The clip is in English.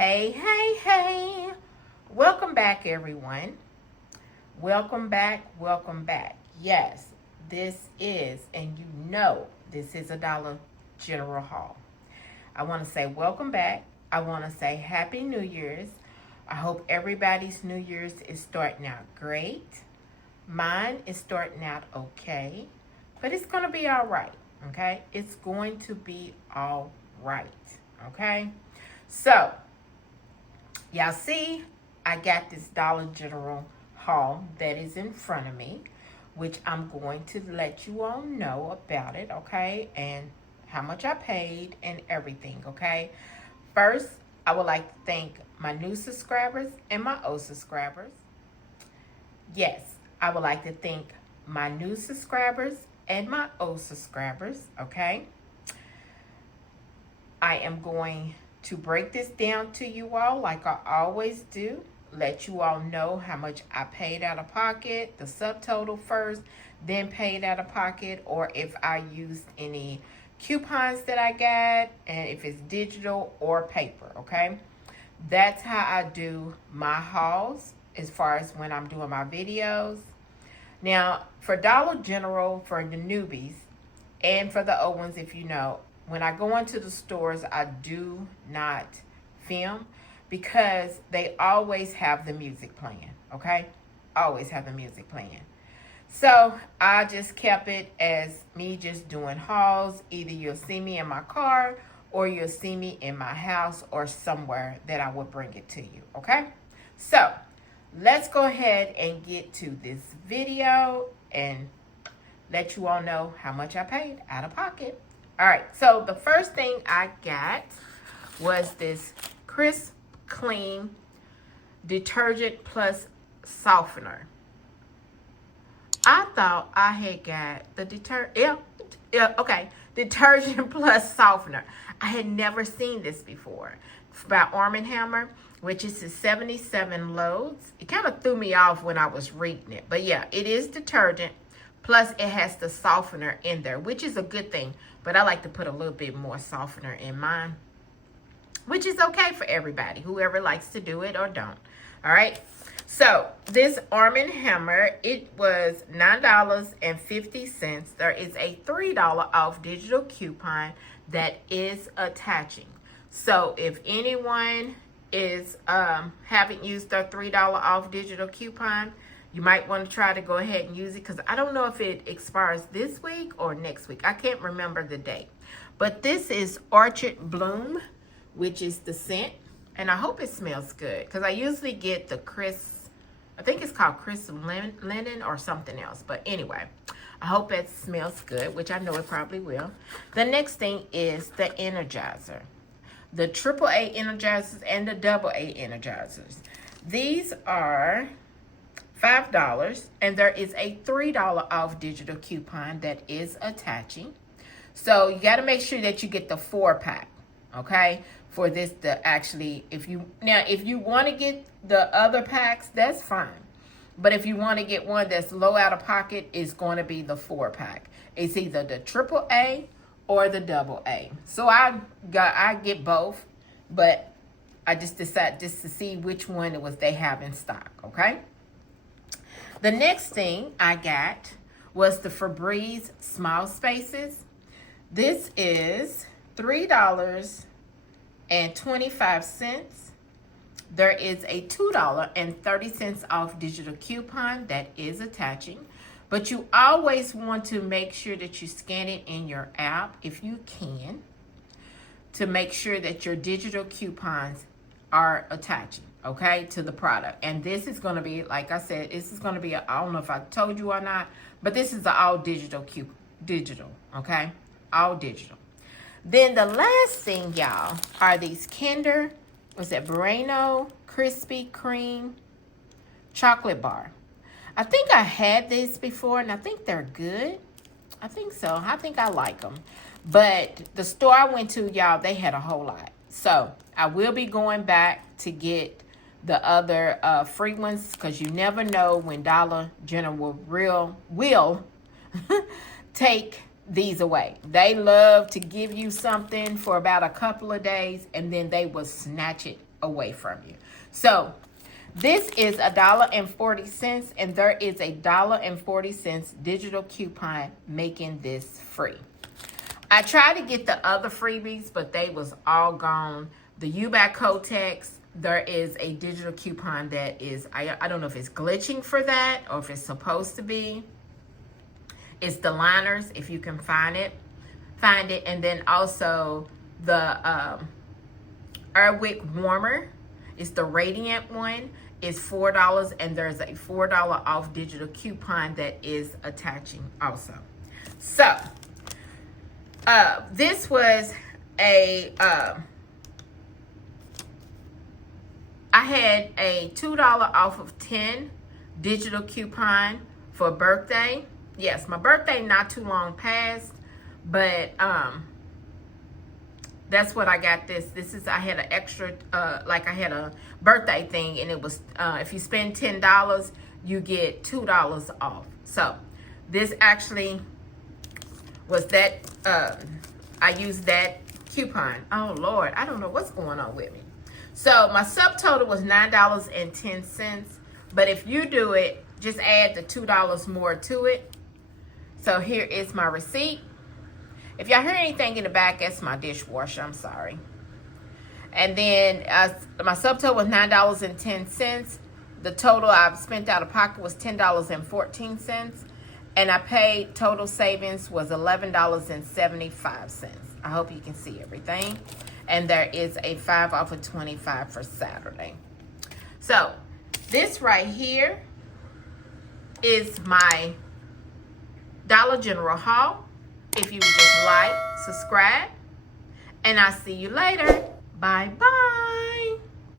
Hey, hey, hey. Welcome back, everyone. Welcome back, welcome back. Yes, this is, and you know, this is a Dollar General haul. I want to say welcome back. I want to say Happy New Year's. I hope everybody's New Year's is starting out great. Mine is starting out okay, but it's going to be all right, okay? It's going to be all right, okay? So, y'all see, I got this Dollar General haul that is in front of me, which I'm going to let you all know about it, okay? And how much I paid and everything, okay? First, I would like to thank my new subscribers and my old subscribers. Yes, I would like to thank my new subscribers and my old subscribers, okay? I am going to break this down to you all like I always do. Let you all know how much I paid out of pocket, the subtotal first, then paid out of pocket, or if I used any coupons that I got, and if it's digital or paper, okay? That's how I do my hauls as far as when I'm doing my videos. Now, for Dollar General, for the newbies, and for the old ones, if you know, when I go into the stores, I do not film because they always have the music playing, okay? Always have the music playing. So I just kept it as me just doing hauls. Either you'll see me in my car or you'll see me in my house or somewhere that I will bring it to you, okay? So let's go ahead and get to this video and let you all know how much I paid out of pocket. All right, so the first thing I got was this Crisp Clean Detergent Plus Softener. I thought I had got the Detergent Plus Softener. I had never seen this before. It's by Arm & Hammer, which is the 77 loads. It kind of threw me off when I was reading it. But yeah, it is detergent. Plus, it has the softener in there, which is a good thing. But I like to put a little bit more softener in mine, which is okay for everybody, whoever likes to do it or don't. All right. So this Arm & Hammer, it was $9.50. There is a $3 off digital coupon that is attaching. So if anyone is haven't used their $3 off digital coupon, you might want to try to go ahead and use it because I don't know if it expires this week or next week. I can't remember the date. But this is Orchard Bloom, which is the scent. And I hope it smells good because I usually get the crisp, I think it's called crisp linen or something else. But anyway, I hope it smells good, which I know it probably will. The next thing is the Energizer. The AAA Energizers and the AA Energizers. These are $5, and there is a $3 off digital coupon that is attaching. So you got to make sure that you get the 4-pack, okay? For this to actually, if you want to get the other packs, that's fine. But if you want to get one that's low out of pocket, it's going to be the 4-pack. It's either the AAA or the AA. So I get both, but I just decided just to see which one it was they have in stock, okay? The next thing I got was the Febreze Small Spaces. This is $3.25. There is a $2.30 off digital coupon that is attaching. But you always want to make sure that you scan it in your app, if you can, to make sure that your digital coupons are attaching, okay, to the product. And this is going to be, like I said, this is going to be, I don't know if I told you or not, but this is the all digital digital, okay, all digital. Then the last thing, y'all, are these Kinder, what's that, Bueno Krispy Kreme chocolate bar. I think I had this before, and I think they're good. I think so. I think I like them. But the store I went to, y'all, they had a whole lot. So I will be going back to get the other free ones because you never know when Dollar General will take these away. They love to give you something for about a couple of days, and then they will snatch it away from you. So this is $1.40, and there is a $1.40 digital coupon making this free. I tried to get the other freebies, but they was all gone. The U-Back Kotex, there is a digital coupon that is, I don't know if it's glitching for that or if it's supposed to be. It's the liners, if you can find it. And then also the Airwick Warmer. It's the Radiant one. It's $4, and there's a $4 off digital coupon that is attaching also. So, this was a, I had a $2 off of 10 digital coupon for birthday. Yes, my birthday not too long past, but that's what I got this. This is, I had an extra, like I had a birthday thing, and it was, if you spend $10, you get $2 off. So this actually was that, I used that coupon. Oh Lord, I don't know what's going on with me. So my subtotal was $9.10, but if you do it, just add the $2 more to it. So here is my receipt. If y'all hear anything in the back, that's my dishwasher. I'm sorry. And then my subtotal was $9.10. The total I've spent out of pocket was $10.14. And I paid, total savings was $11.75. I hope you can see everything. And there is a 5 off of 25 for Saturday. So this right here is my Dollar General haul. If you would just like, subscribe, and I'll see you later. Bye.